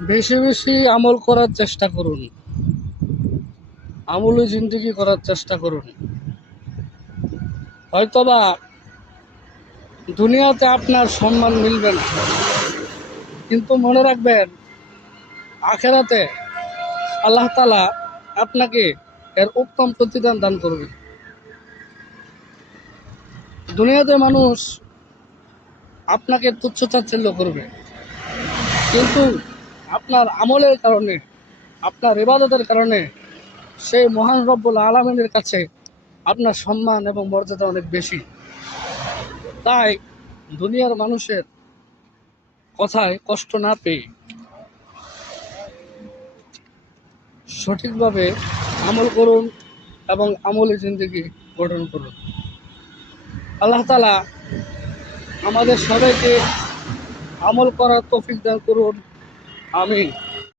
বেশি বেশি আমল করার চেষ্টা করুন, আমলি জিন্দেগি করার চেষ্টা করুন। হয়তোবা দুনিয়াতে আপনার সম্মান মিলবে না, কিন্তু মনে রাখবেন আখেরাতে আল্লাহ তাআলা আপনাকে এর উত্তম প্রতিদান দান করবে। দুনিয়াতে মানুষ আপনাকে তুচ্ছ-তাচ্ছিল্য করবে, কিন্তু আপনার আমলের কারণে, আপনার ইবাদতের কারণে সেই মহান রব্বুল আলামিনের কাছে আপনার সম্মান এবং মর্যাদা অনেক বেশি। তাই দুনিয়ার মানুষের কথায় কষ্ট না পেয়ে সঠিকভাবে আমল করুন এবং আমলি জিন্দেগি গঠন করুন। আল্লাহ তাআলা আমাদের সবাইকে আমল করার তৌফিক দান করুন। আমিন।